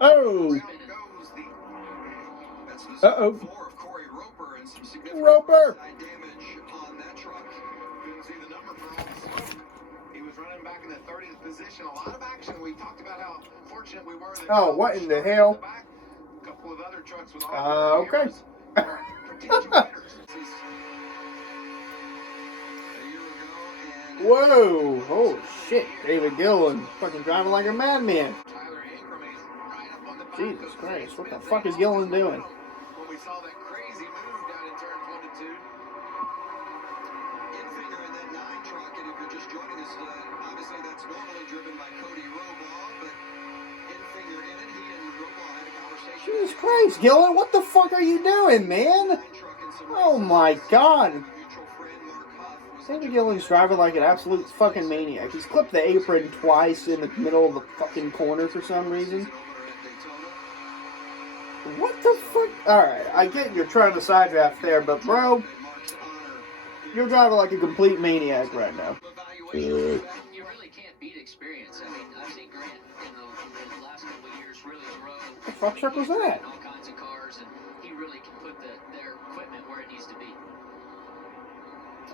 Oh. Uh-oh. Roper. Oh, what in the hell? Okay. Whoa! Oh shit! David Gillen fucking driving like a madman. Jesus Christ! What the fuck is Gillen doing? Jesus Christ, Gillen! What the fuck are you doing, man? Oh my God! David Gillen's driving like an absolute fucking maniac. He's clipped the apron twice in the middle of the fucking corner for some reason. What the fuck? Alright, I get you're trying to side draft there, but bro, you're driving like a complete maniac right now. You really can't beat experience. I mean, I've seen Grant in the last couple of years really grow. What the fuck truck was that? All kinds of cars, and he really can put their equipment where it needs to be.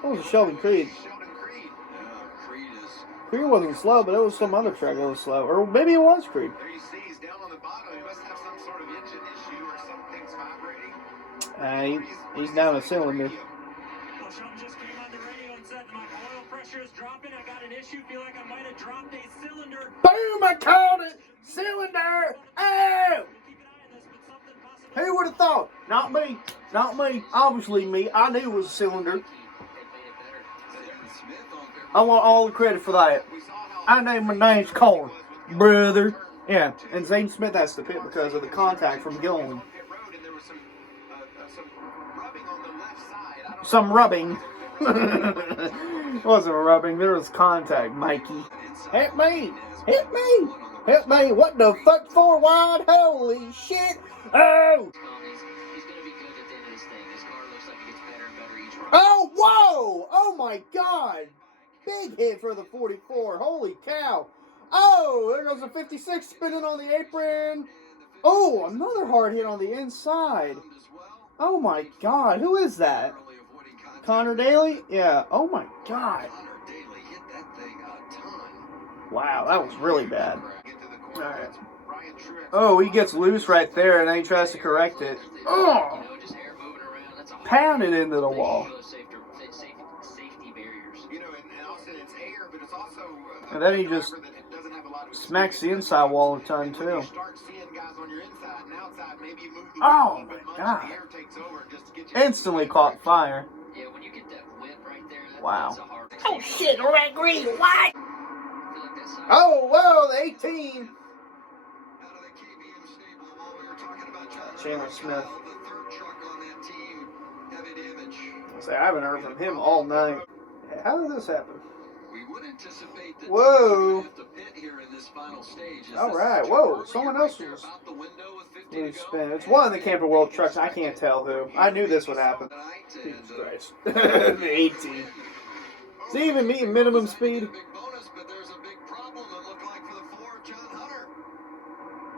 That was a Sheldon Creed. Creed wasn't slow, but it was some other truck that was slow. Or maybe it was Creed. He's down a cylinder. Boom! I called it! Cylinder! Oh! Who would have thought? Not me. Not me. Obviously me. I knew it was a cylinder. I want all the credit for that. I named my name's Colin, brother. Yeah, and Zane Smith has to pit because of the contact from Gillen. Some rubbing. It wasn't rubbing, there was contact, Mikey. Hit me! Hit me! Hit me! What the fuck for wide? Holy shit! Oh! Oh, whoa! Oh my God! Big hit for the 44. Holy cow. Oh, there goes the 56 spinning on the apron. Oh, another hard hit on the inside. Oh my God. Who is that? Connor Daly? Yeah. Oh my God. Wow, that was really bad. All right. Oh, he gets loose right there and then he tries to correct it. Oh! Pounded into the wall. And then he just smacks the inside wall a ton too. Oh my God. Instantly caught fire. Wow. Oh shit, red green, what? Oh, whoa, the 18. Chandler Smith. I haven't heard from him all night. How did this happen? Whoa. Alright, whoa. Someone else was loose spin. It's one of the Camper World trucks. I can't tell who. I knew this would happen. Jesus Christ. The 18. Is he even meeting minimum speed?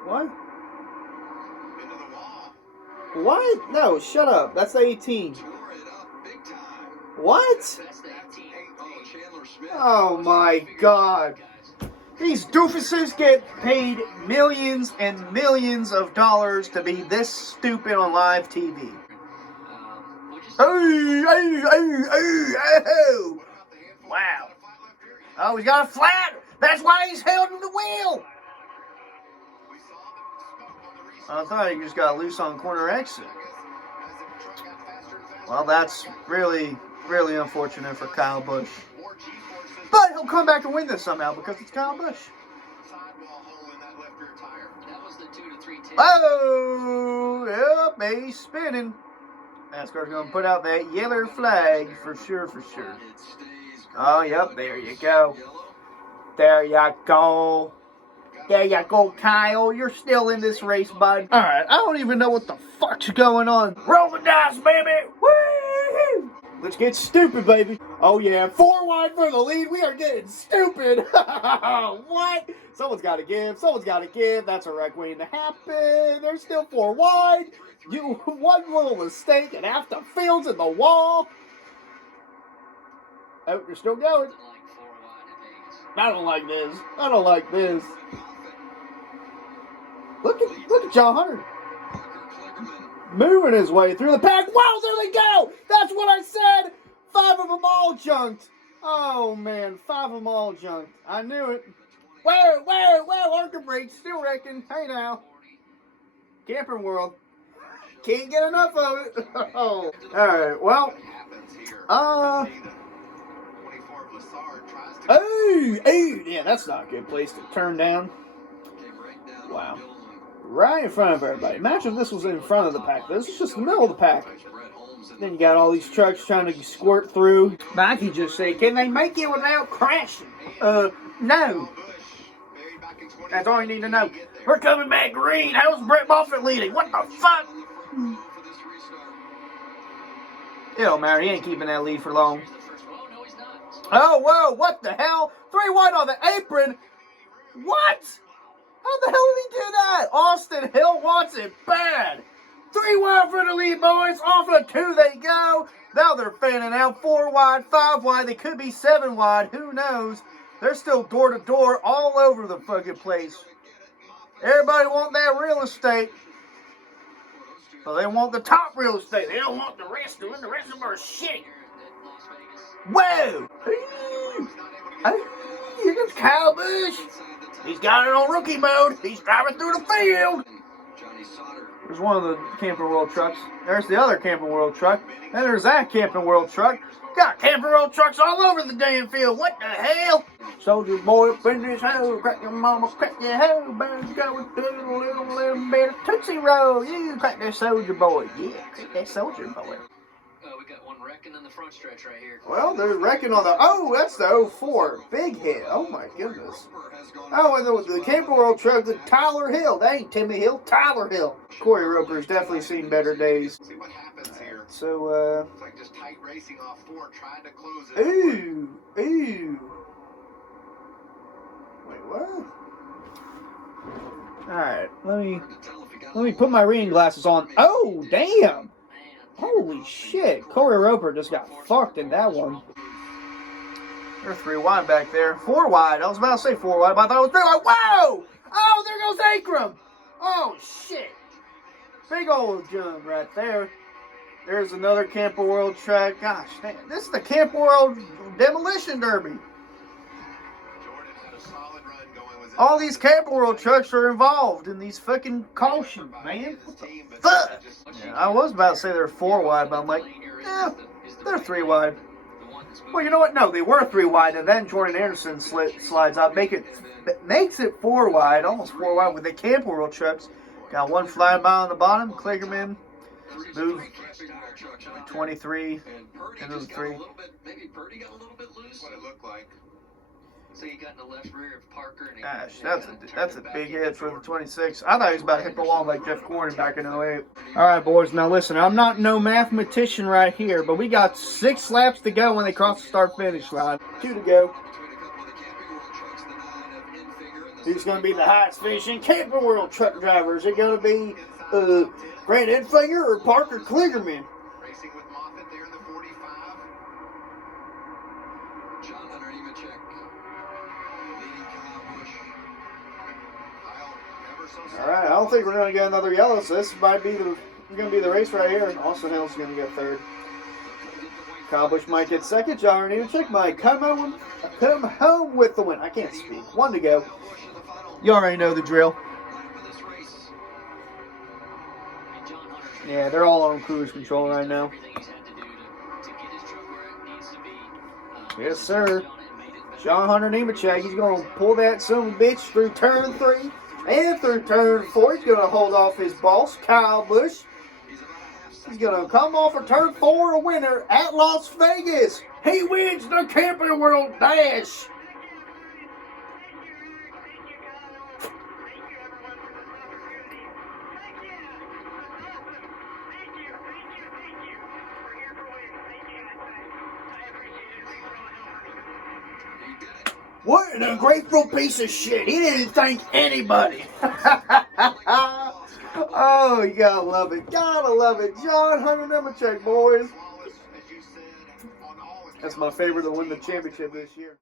What? What? No, shut up. That's the 18. What? Oh my God. These doofuses get paid millions and millions of dollars to be this stupid on live TV. Oh. Wow. Oh, he's got a flat. That's why he's holding the wheel. I thought he just got loose on corner exit. Well, that's really unfortunate for Kyle Busch. But he'll come back and win this somehow because it's Kyle Busch. Oh, yep, he's spinning. NASCAR's going to put out that yellow flag for sure. Oh, yep, there you go. There you go. There you go, Kyle. You're still in this race, bud. Alright, I don't even know what the fuck's going on. Roll the dice, baby. Woo! Let's get stupid, baby. Oh yeah, 4 wide for the lead. We are getting stupid. What? Someone's got to give. Someone's got to give. That's a wreck waiting to happen. There's still 4 wide. You one little mistake and half the field's in the wall. Oh, you're still going. I don't like this. I don't like this. Look at John Hunter moving his way through the pack. Wow, there they go. That's what I said. 5 of them all junked. Oh man, 5 of them all junked. I knew it. Whoa, Arkham Break still wrecking. Hey now. Camping World. Can't get enough of it. Oh. Alright, well. Hey, yeah, that's not a good place to turn down. Wow. Right in front of everybody. Imagine if this was in front of the pack. This is just the middle of the pack. Then you got all these trucks trying to squirt through. I can just say, can they make it without crashing? No. That's all you need to know. We're coming back green. How's Brett Moffitt leading? What the fuck? It don't matter. He ain't keeping that lead for long. Oh, whoa. What the hell? 3 wide on the apron. What? How the hell did he do that? Austin Hill wants it bad. 3 wide for the lead, boys. Off of 2 they go. Now they're fanning out. 4 wide, 5 wide. They could be 7 wide. Who knows? They're still door to door all over the fucking place. Everybody want that real estate. But they want the top real estate. They don't want the rest of them. The rest of them are shit. Whoa! Here comes Kyle Busch. He's got it on rookie mode. He's driving through the field. There's one of the Camping World trucks. There's the other Camping World truck. And there's that Camping World truck. Got Camping World trucks all over the damn field. What the hell? Soldier boy up in this hole. Crack your mama, crack your hoe. Better go and do a little bit of Tootsie Roll. You crack that soldier boy. Yeah, crack that soldier boy. We got one wrecking in the front stretch right here. Well, they're wrecking on the... Oh, that's the 04. Big hit. Oh, my goodness. Oh, and the Camping World truck, the Tyler Hill. That ain't Timmy Hill. Tyler Hill. Corey Roper's definitely seen better days. See what happens here. So, It's like just tight racing off 4, trying to close it. Ooh. Wait, what? Alright, let me put my reading glasses on. Oh, damn! Holy shit, Corey Roper just got fucked in that one. They're 3 wide back there. 4 wide. I was about to say 4 wide, but I thought it was 3 wide. Whoa! Oh, there goes Akram! Oh, shit. Big old jump right there. There's another Camping World track. Gosh, man, this is the Camping World Demolition Derby. All these Camping World trucks are involved in these fucking cautions, man. What the fuck? Yeah, I was about to say they're 4 wide, but I'm like, yeah, they're 3 wide. Well, you know what? No, they were 3 wide, and then Jordan Anderson slides out, makes it 4 wide, almost 4 wide with the Camping World trucks. Got one flying by on the bottom. Clickerman move 23 into the 3. Maybe Purdy got a little bit loose. What it looked like. So he got in the left rear of Parker. And Gosh, that's a big hit for the 26. I thought he was about to hit the wall like Jeff Gordon back in 08. All right, boys. Now listen, I'm not no mathematician right here, but we got 6 laps to go when they cross the start-finish line. 2 to go. Who's going to be the highest finishing Camping World truck driver? Is it going to be Grant Enfinger or Parker Kligerman? Racing with Moffitt there in the 45. John Hunter Nemechek leading Kyle Busch. Kyle ever so All right, I don't think we're going to get another yellow, so this might be the race right here. Austin Hill's going to get 3rd. Kyle Busch might get 2nd. John Hunter Nemechek might come home with the win. I can't speak. 1 to go. You already know the drill. Yeah, they're all on cruise control right now. Yes, sir. John Hunter Nemechek, he's going to pull that son of a bitch through turn 3 and through turn 4. He's going to hold off his boss, Kyle Busch. He's going to come off of turn 4 a winner at Las Vegas. He wins the Camping World Dash. What an ungrateful piece of shit. He didn't thank anybody. Oh, you gotta love it. Gotta love it. John Hunter Nemechek, boys. That's my favorite to win the championship this year.